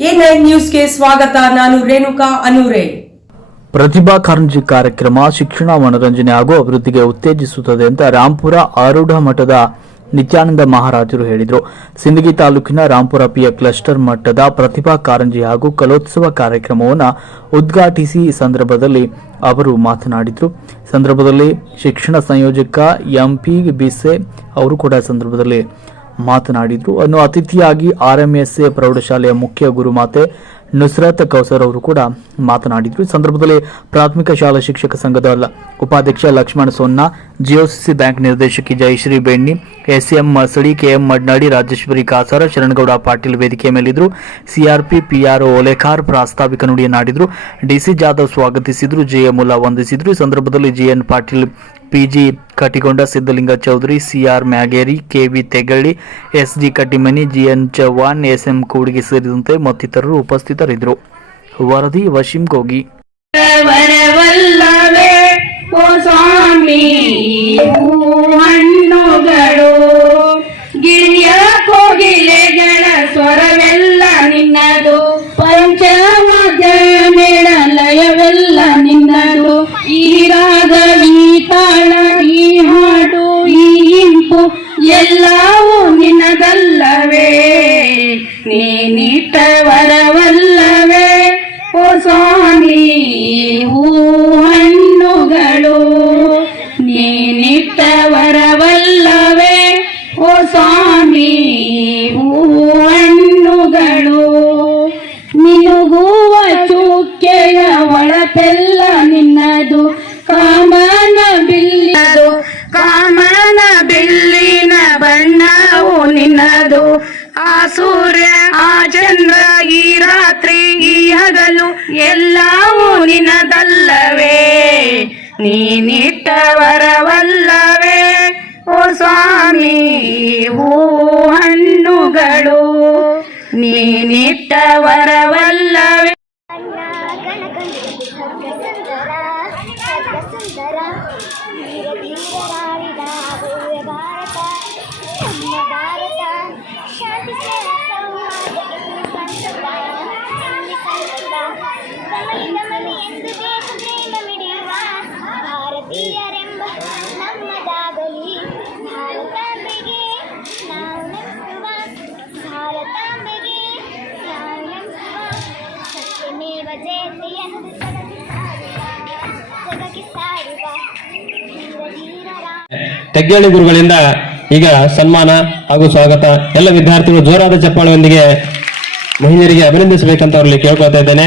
ನ್ಯೂಸ್ಗೆ ಸ್ವಾಗತ, ನಾನು ರೇಣುಕಾ ಅನೂರೆ. ಪ್ರತಿಭಾ ಕಾರಂಜಿ ಕಾರ್ಯಕ್ರಮ ಶಿಕ್ಷಣ ಮನೋರಂಜನೆ ಹಾಗೂ ಅಭಿವೃದ್ಧಿಗೆ ಉತ್ತೇಜಿಸುತ್ತದೆ ಅಂತ ರಾಂಪುರ ಆರೂಢ ಮಠದ ನಿತ್ಯಾನಂದ ಮಹಾರಾಜರು ಹೇಳಿದರು. ಸಿಂದಗಿ ತಾಲೂಕಿನ ರಾಂಪುರ ಪಿಯ ಕ್ಲಸ್ಟರ್ ಮಟ್ಟದ ಪ್ರತಿಭಾ ಕಾರಂಜಿ ಹಾಗೂ ಕಲೋತ್ಸವ ಕಾರ್ಯಕ್ರಮವನ್ನು ಉದ್ಘಾಟಿಸಿ ಸಂದರ್ಭದಲ್ಲಿ ಅವರು ಮಾತನಾಡಿದರು. ಸಂದರ್ಭದಲ್ಲಿ ಶಿಕ್ಷಣ ಸಂಯೋಜಕ ಎಂಪಿ ಬಿಸೆ ಅವರು ಕೂಡ ಸಂದರ್ಭದಲ್ಲಿ ಮಾತನಾಡಿದ್ರು. ಅನ್ನು ಅತಿಥಿಯಾಗಿ ಆರ್ಎಂಎಸ್ಎ ಪ್ರೌಢಶಾಲೆಯ ಮುಖ್ಯ ಗುರುಮಾತೆ ನುಸ್ರತ್ ಕೌಸರ್ ಅವರು ಕೂಡ ಮಾತನಾಡಿದ್ರು. ಈ ಸಂದರ್ಭದಲ್ಲಿ ಪ್ರಾಥಮಿಕ ಶಾಲಾ ಶಿಕ್ಷಕ ಸಂಘದ ಉಪಾಧ್ಯಕ್ಷ ಲಕ್ಷ್ಮಣ ಸೋನ್ನಾ ಜಿಒಸಿಸಿ ಬ್ಯಾಂಕ್ ನಿರ್ದೇಶಕಿ ಜಯಶ್ರೀ ಬೆಣ್ಣಿ, ಎಸ್ಎಂ ಮಸಡಿ ಕೆಎಂ ಮಡ್ನಾಡಿ, ರಾಜೇಶ್ವರಿ ಕಾಸಾರ, ಶರಣಗೌಡ ಪಾಟೀಲ್ ವೇದಿಕೆ ಮೇಲಿದ್ರು ಸಿಆರ್ಪಿ ಪಿಆರ್ಒ ಓಲೇಖಾರ್ ಪ್ರಾಸ್ತಾವಿಕ ನುಡಿಯನ್ನಾಡಿದ್ರು. ಡಿಸಿ ಜಾಧವ್ ಸ್ವಾಗತಿಸಿದ್ರು, ಜೆಎಮುಲ್ಲಾ ವಂದಿಸಿದ್ರು. ಈ ಸಂದರ್ಭದಲ್ಲಿ G N Patil P G Katigonda Siddalinga Chaudhari C R Myageri K V Tegalli S D Katimani G N Chavan S M Kudige ಸೇರಿದಂತೆ ಮತ್ತಿತರರು ಉಪಸ್ಥಿತರಿದ್ದರು ವರದಿ ವಶಿಂ ಗೋಗಿ ಸ್ವರವೆಲ್ಲ ನಿನ್ನದು. ಪಂಚಮ ಮೇಳ ಲಯವೆಲ್ಲ ನಿನ್ನದು. ಈ ರಾಗ ಎಲ್ಲವೂ ನಿನ್ನದಲ್ಲವೇ ನೀನಿಟ್ಟ ವರವಲ್ಲವೇ. ಓ ಸ್ವಾಮಿ, ಹೂ ಹಣ್ಣುಗಳು. ನೀನಿಟ್ಟ ವರವಲ್ಲವೇ. ಓ ಸ್ವಾಮಿ, ಹೂ ಹಣ್ಣುಗಳು. ನಿನಗೂವ ಚುಕ್ಕೆಯ ಒಳಪೆಲ್ಲ ನಿನ್ನದು. ನಿನ್ನದು. ಆ ಸೂರ್ಯ ಆ ಚಂದ್ರ ಈ ರಾತ್ರಿ ಈ ಹಗಲು ಎಲ್ಲವೂ ನಿನ್ನದಲ್ಲವೇ ನೀನಿಟ್ಟವರವಲ್ಲವೇ. ಓ ಸ್ವಾಮಿ ಹೂ ಹಣ್ಣುಗಳು. ನೀನಿಟ್ಟ ವರವಲ್ಲವೇ ಸರ್ಗಸುಂದರ ಧೀರ ತೆಗ್ಗೇಳಿ ಗುರುಗಳಿಂದ ಈಗ ಸನ್ಮಾನ ಹಾಗೂ ಸ್ವಾಗತ. ಎಲ್ಲ ವಿದ್ಯಾರ್ಥಿಗಳು ಜೋರಾದ ಚಪ್ಪಾಳೆಯೊಂದಿಗೆ ಮಹಿಳೆಯರಿಗೆ ಅಭಿನಂದಿಸಬೇಕಂತ ಅವರಲ್ಲಿ ಕೇಳ್ಕೊಳ್ತಾ ಇದ್ದೇನೆ.